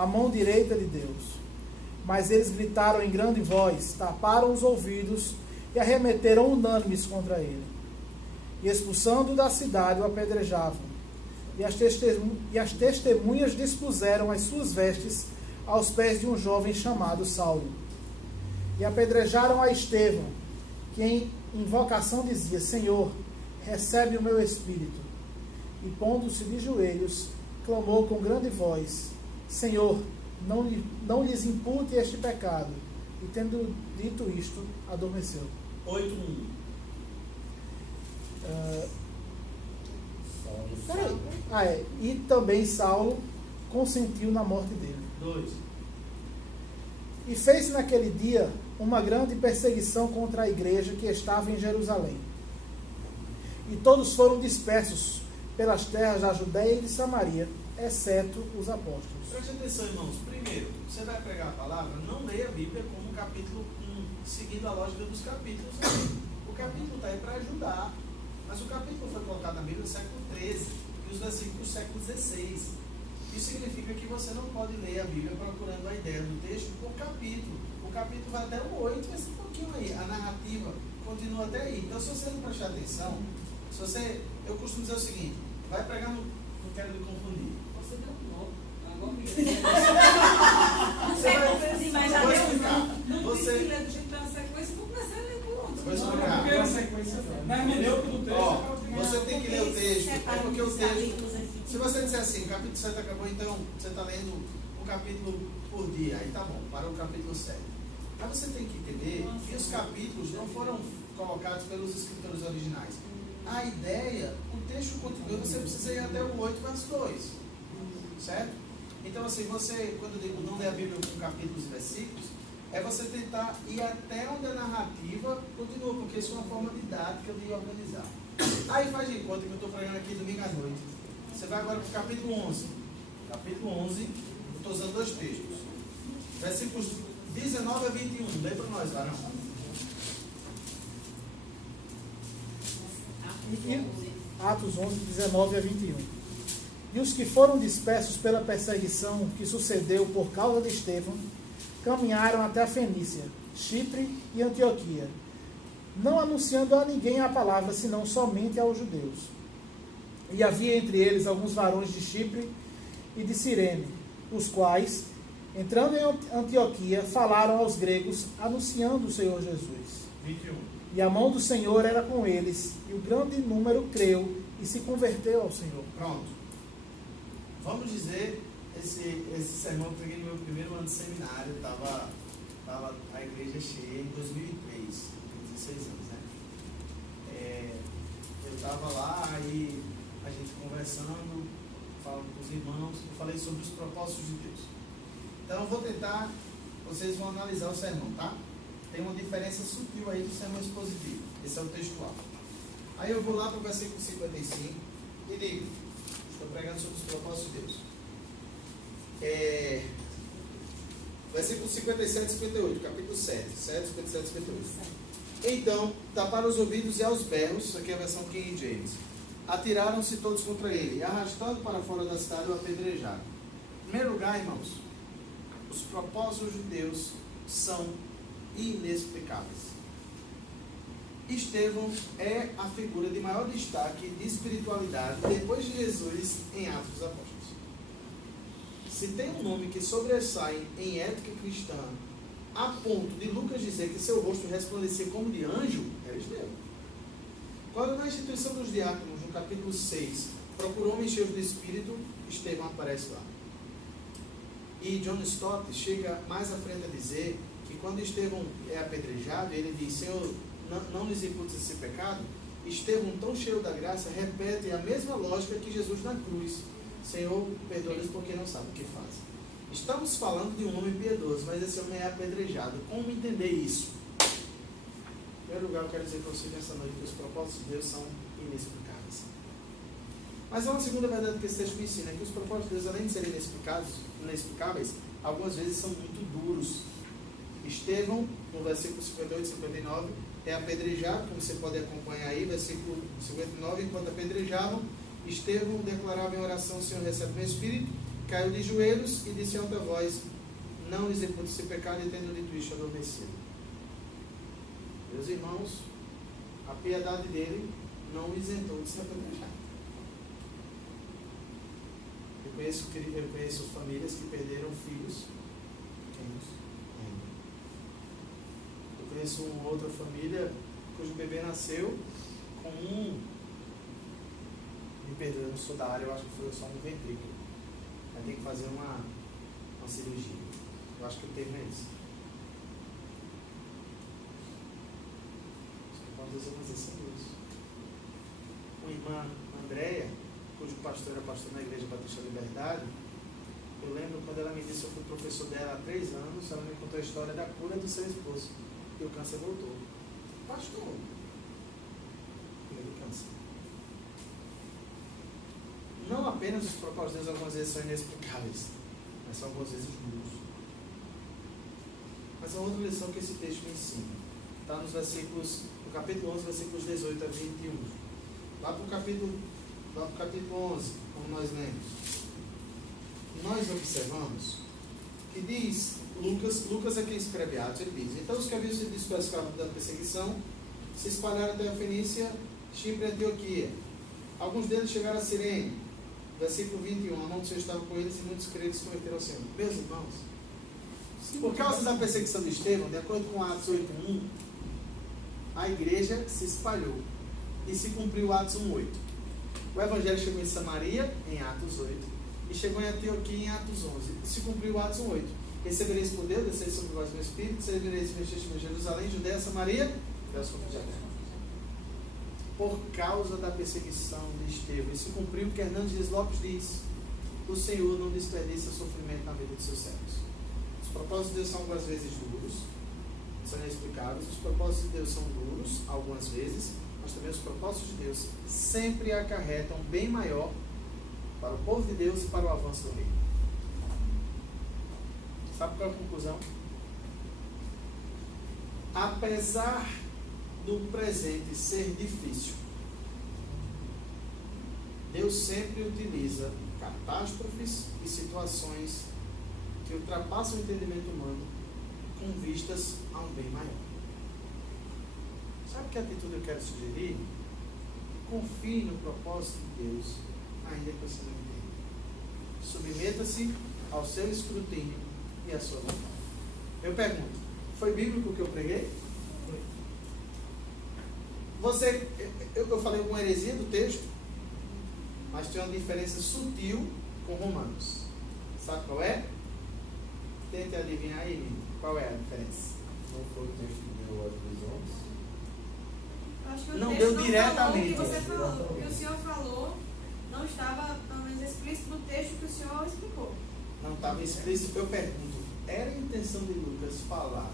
a mão direita de Deus. Mas eles gritaram em grande voz, taparam os ouvidos e arremeteram unânimes contra ele. E expulsando-o da cidade, o apedrejavam. E as testemunhas dispuseram as suas vestes aos pés de um jovem chamado Saulo. E apedrejaram a Estevão, que em invocação dizia: Senhor, recebe o meu espírito. E pondo-se de joelhos, clamou com grande voz: Senhor, não lhes impute este pecado. E tendo dito isto, adormeceu. 8:1. E também Saulo consentiu na morte dele. 2. E fez-se naquele dia uma grande perseguição contra a igreja que estava em Jerusalém. E todos foram dispersos pelas terras da Judéia e de Samaria, exceto os apóstolos. Preste atenção, irmãos. Primeiro, você vai pregar a palavra, não leia a Bíblia como capítulo 1, seguindo a lógica dos capítulos. O capítulo está aí para ajudar, mas o capítulo foi colocado na Bíblia no século XIII e os versículos do século XVI. Isso significa que você não pode ler a Bíblia procurando a ideia do texto por capítulo. O capítulo vai até o 8, mas um pouquinho aí. A narrativa continua até aí. Então, se você não prestar atenção, eu costumo dizer o seguinte: vai pregar no. Não quero me confundir. Você deu um nó. Você vai confundir, mas já vou deu explicar. não Você. precisa ler do jeito pela sequência, vou começar a ler por onde. Vou explicar. Porque a sequência na hermenêutica do texto. Ó, você tem que ler o texto. É porque o texto. texto. Se você disser assim, o capítulo 7 acabou, então você está lendo um capítulo por dia, aí tá bom, para o capítulo 7. Mas você tem que entender que os capítulos não foram colocados pelos escritores originais. A ideia, o texto continua, você precisa ir até o 8, verso 2. Certo? Então, assim, você, quando eu digo não ler a Bíblia com capítulos e versículos, é você tentar ir até onde a narrativa continua, porque isso é uma forma didática de organizar. Aí faz de conta que eu estou pregando aqui domingo à noite. Você vai agora para o capítulo 11. Capítulo 11, eu estou usando dois textos. Versículos 19 a 21. Lê para nós, varão. Atos 11, 19 a 21. E os que foram dispersos pela perseguição que sucedeu por causa de Estevão, caminharam até a Fenícia, Chipre e Antioquia, não anunciando a ninguém a palavra, senão somente aos judeus. E havia entre eles alguns varões de Chipre e de Cirene, os quais, entrando em Antioquia, falaram aos gregos, anunciando o Senhor Jesus. 21. E a mão do Senhor era com eles, e o grande número creu e se converteu ao Senhor. Pronto. Vamos dizer, esse sermão eu peguei no meu primeiro ano de seminário, estava a igreja cheia em 2003, 16 anos, né? Eu estava lá, aí a gente conversando, falando com os irmãos, eu falei sobre os propósitos de Deus. Então eu vou tentar, vocês vão analisar o sermão, tá? Tem uma diferença sutil aí do sermão expositivo. Esse é o textual. Aí eu vou lá para o versículo 55 e digo, estou pregando sobre os propósitos de Deus. Versículo 57 e 58, capítulo 7, 57 e 58. Então, taparam os ouvidos e aos berros, isso aqui é a versão King James, atiraram-se todos contra ele, e arrastando para fora da cidade o apedrejaram. Em primeiro lugar, irmãos, os propósitos de Deus são inexplicáveis. Estevão é a figura de maior destaque de espiritualidade depois de Jesus em Atos dos Apóstolos. Se tem um nome que sobressai em ética cristã a ponto de Lucas dizer que seu rosto resplandecia como de anjo, era Estevão. Quando na instituição dos diáconos, no capítulo 6, procurou homens cheios do Espírito, Estevão aparece lá. E John Stott chega mais à frente a dizer que quando Estevão é apedrejado, ele diz, Senhor, não lhes imputes esse pecado. Estevão, tão cheio da graça, repete a mesma lógica que Jesus na cruz. Senhor, perdoa-lhes porque não sabem o que fazem. Estamos falando de um homem piedoso, mas esse homem é apedrejado. Como entender isso? Em primeiro lugar, eu quero dizer para você nessa noite que os propósitos de Deus são inexplicáveis. Mas há uma segunda verdade que esse texto me ensina, que os propósitos de Deus, além de serem inexplicáveis, algumas vezes são muito duros. Estevão, no versículo 58 e 59, é apedrejado, como você pode acompanhar aí, versículo 59, enquanto apedrejavam, Estevão declarava em oração, Senhor, recebe meu espírito, caiu de joelhos e disse em alta voz: não lhes impute esse pecado, e tendo dito isto, adormeceu. Meus irmãos, a piedade dele não o isentou de se apedrejar. Eu conheço famílias que perderam filhos pequenos. Eu conheço uma outra família cujo bebê nasceu com me perdoe, eu não sou da área, eu acho que foi só um ventrículo. Vai ter que fazer uma cirurgia. Eu acho que o termo é esse. Às vezes eu fazer isso. Uma irmã, Andréia, cujo pastor era pastor na Igreja Batista Liberdade, eu lembro quando ela me disse que eu fui professor dela há 3 anos, ela me contou a história da cura do seu esposo. E o câncer voltou. Pastor. Cura do câncer. Não apenas os propósitos de Deus algumas vezes são inexplicáveis, mas são algumas vezes duros. Mas a outra lição que esse texto me ensina está nos versículos, no capítulo 11, versículos 18 a 21. Lá para o capítulo 11, como nós lemos, nós observamos que diz, Lucas é quem escreve Atos, ele diz: então os que haviam sido dispersos da perseguição se espalharam até a Fenícia, Chipre e Antioquia. Alguns deles chegaram a Cirene. Versículo 21, a mão do Senhor estava com eles e muitos crentes se converteram ao Senhor. Meus irmãos, por causa da perseguição de Estevão, de acordo com Atos 8:1, a igreja se espalhou e se cumpriu Atos 1:8. O evangelho chegou em Samaria, em Atos 8, e chegou em Antioquia, em Atos 11, e se cumpriu Atos 1:8. Recebereis poder, descereis sobre vós meu Espírito, recebereis em Jerusalém, Judeia, Samaria, e aos confins da terra. Por causa da perseguição de Estevão, e se cumpriu o que Hernandes Dias Lopes diz: o Senhor não desperdiça sofrimento na vida de seus servos. Os propósitos de Deus são algumas vezes duros, são inexplicáveis. Os propósitos de Deus são duros, algumas vezes, mas também os propósitos de Deus sempre acarretam um bem maior para o povo de Deus e para o avanço do reino. Sabe qual é a conclusão? Apesar do presente ser difícil, Deus sempre utiliza catástrofes e situações que ultrapassam o entendimento humano com vistas a um bem maior. Sabe que atitude eu quero sugerir? Confie no propósito de Deus, ainda que você não entenda. Submeta-se ao seu escrutínio e à sua vontade. Eu pergunto, foi bíblico o que eu preguei? Eu falei alguma heresia do texto, mas tem uma diferença sutil com Romanos. Sabe qual é? Tente adivinhar aí, menino. Qual é a diferença? Não foi o texto que deu as visões? Acho que o Não texto deu não diretamente. falou o que você falou. O que o senhor falou não estava, pelo menos, explícito no texto que o senhor explicou. Não estava explícito. Eu pergunto, era a intenção de Lucas falar?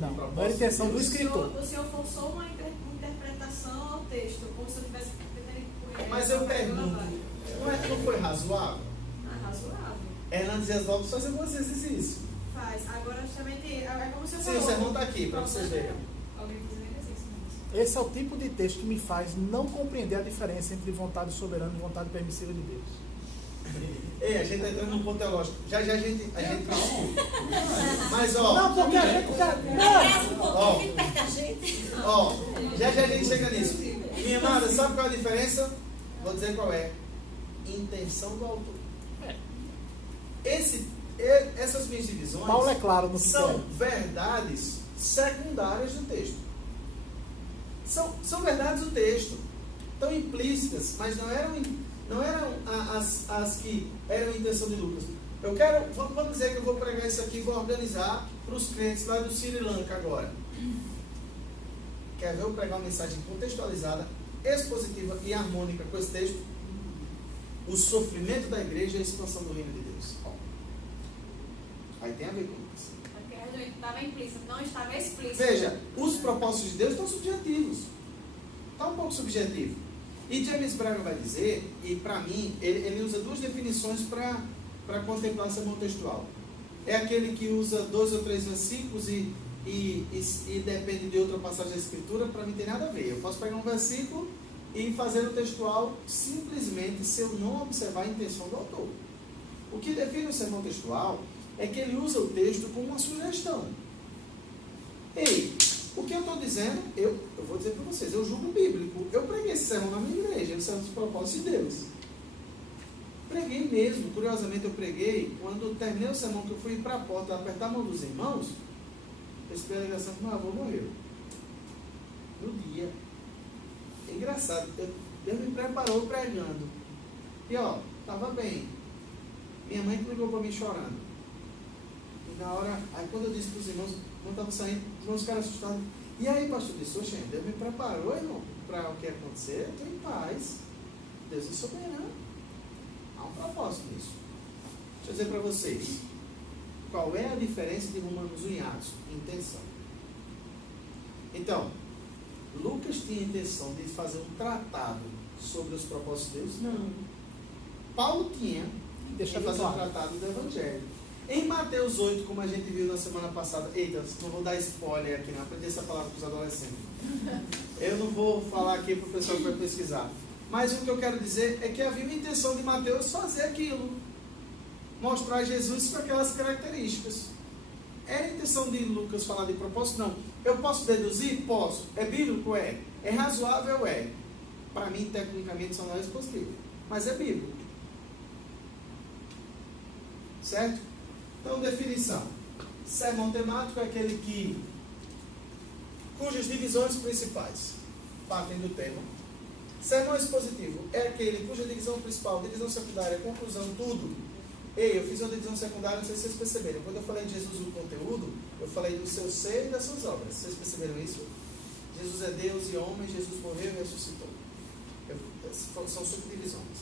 Não, não era a intenção do O escritor. senhor forçou uma interpretação ao texto, como se eu tivesse... Mas eu pergunto, não foi razoável? Razoável. Hernandes Dias Lopes faz algumas vezes isso. Faz. Agora, justamente, é como o senhor Sim, falou. o sermão está aqui, para vocês verem. Alguém fazendo exercício. Esse é o tipo de texto que me faz não compreender a diferença entre vontade soberana e vontade permissiva de Deus. Ei, a gente está entrando num ponto teológico. Já a gente mas, ó... Não, porque a gente Ó, já a gente chega nisso. Minha amada, sabe qual é a diferença? Vou dizer qual é. Intenção do autor. Essas minhas divisões Paulo é claro no são que verdades secundárias do texto. São verdades do texto. Estão implícitas, mas não eram as que eram a intenção de Lucas. Vamos dizer que eu vou pregar isso aqui e vou organizar para os crentes lá do Sri Lanka agora. Quer ver eu pregar uma mensagem contextualizada, expositiva e harmônica com esse texto? O sofrimento da igreja e a expansão do reino de Deus. Aí tem a ver com isso. Porque estava implícito, não estava explícito. Veja, os propósitos de Deus estão subjetivos. Está um pouco subjetivo. E James Braga vai dizer, e para mim, ele usa 2 definições para contemplar essa sermão textual. É aquele que usa 2 ou 3 versículos e depende de outra passagem da Escritura. Para mim tem nada a ver. Eu posso pegar um versículo e fazer o textual simplesmente se eu não observar a intenção do autor. O que define o sermão textual é que ele usa o texto como uma sugestão. Ei, o que eu estou dizendo, eu vou dizer para vocês, eu julgo bíblico. Eu preguei esse sermão na minha igreja, esse é um dos propósitos de Deus. Preguei mesmo, curiosamente eu preguei, quando terminei o sermão que eu fui para a porta apertar a mão dos irmãos, eu recebi a ligação que meu avô morreu. No dia. É engraçado, Deus me preparou pregando. E ó, estava bem. Minha mãe ligou para mim chorando. E na hora, aí quando eu disse para os irmãos, quando estava saindo, os irmãos ficaram assustados. E aí, pastor, disse, oxe, Deus me preparou, irmão, para o que acontecer, eu estou em paz. Deus é soberano. Há um propósito nisso. Deixa eu dizer para vocês, qual é a diferença de Romanos 1 e Atos? Intenção. Então, Lucas tinha a intenção de fazer um tratado sobre os propósitos de Deus? Não. Paulo tinha de fazer um tratado do Evangelho. Em Mateus 8, como a gente viu na semana passada, eita, não vou dar spoiler aqui, não, aprendi essa palavra para os adolescentes. Eu não vou falar aqui para o pessoal que vai pesquisar. Mas o que eu quero dizer é que havia uma intenção de Mateus fazer aquilo. Mostrar Jesus com aquelas características. Era a intenção de Lucas falar de propósito? Não. Eu posso deduzir? Posso. É bíblico? É. É razoável? É. Para mim, tecnicamente, são não expositivos. Mas é bíblico. Certo? Então, definição. Sermão temático é aquele cujas divisões principais partem do tema. Sermão expositivo é aquele cuja divisão principal, divisão secundária, conclusão, tudo. Ei, eu fiz uma divisão secundária, não sei se vocês perceberam. Quando eu falei de Jesus no conteúdo, eu falei do seu ser e das suas obras. Vocês perceberam isso? Jesus é Deus e homem, Jesus morreu e ressuscitou. São subdivisões.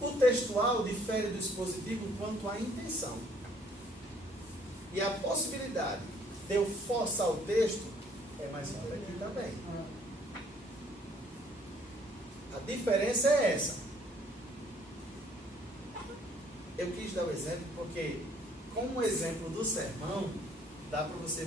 O textual difere do expositivo quanto à intenção. E a possibilidade de eu forçar o texto é mais por aqui também. A diferença é essa. Eu quis dar o exemplo porque, como exemplo do sermão, dá para você